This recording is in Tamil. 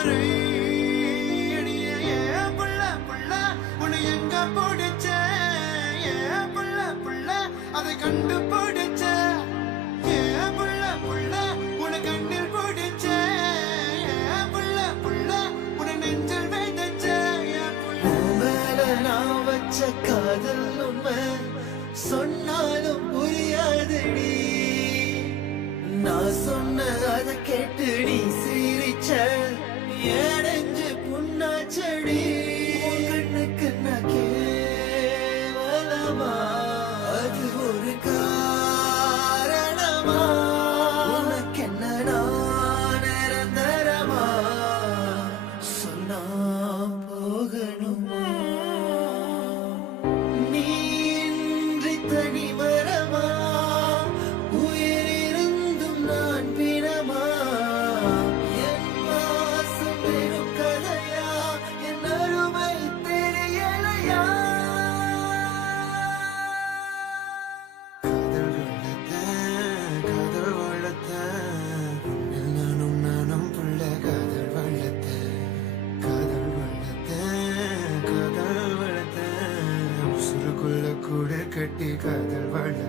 வரை அடியே ஏன் புள்ள புள்ள உன்னை எங்க போடுச்ச ஏன் புள்ள புள்ள அதை கண்டுபிடிச்ச ஏன் புள்ள புள்ள உன்னை கண்ணில் பிடிச்ச ஏன் புள்ள புள்ள உன்னை நெஞ்சில் விதைச்ச ஏன் புள்ள மேல நான் வச்ச காதல் உண்மை சொன்னாலும் புரியாதடி நான் சொன்ன அதை கேட்டு நீ சிரிச்ச ஏன் நெஞ்சு புண்ணாச்சடி கண்ணுக்கு நான் கேவலமா அது ஒரு காரணமா உனக்கு என்ன நான் நிரந்தரமா சொன்னா போகணுமா நீ இன்றி தனிமரமா உயிரிருந்தும் நான் பிணமா என் வாசம் வெறும் கதையா என் அருமை தெரியலையா காதல் வளர்த்த உன்னில் நானும் புள்ள காதல் வளர்த்த காதல் வளர்த்த உசுருக்குள்ள கூட கட்டி காதல் வளர்த்த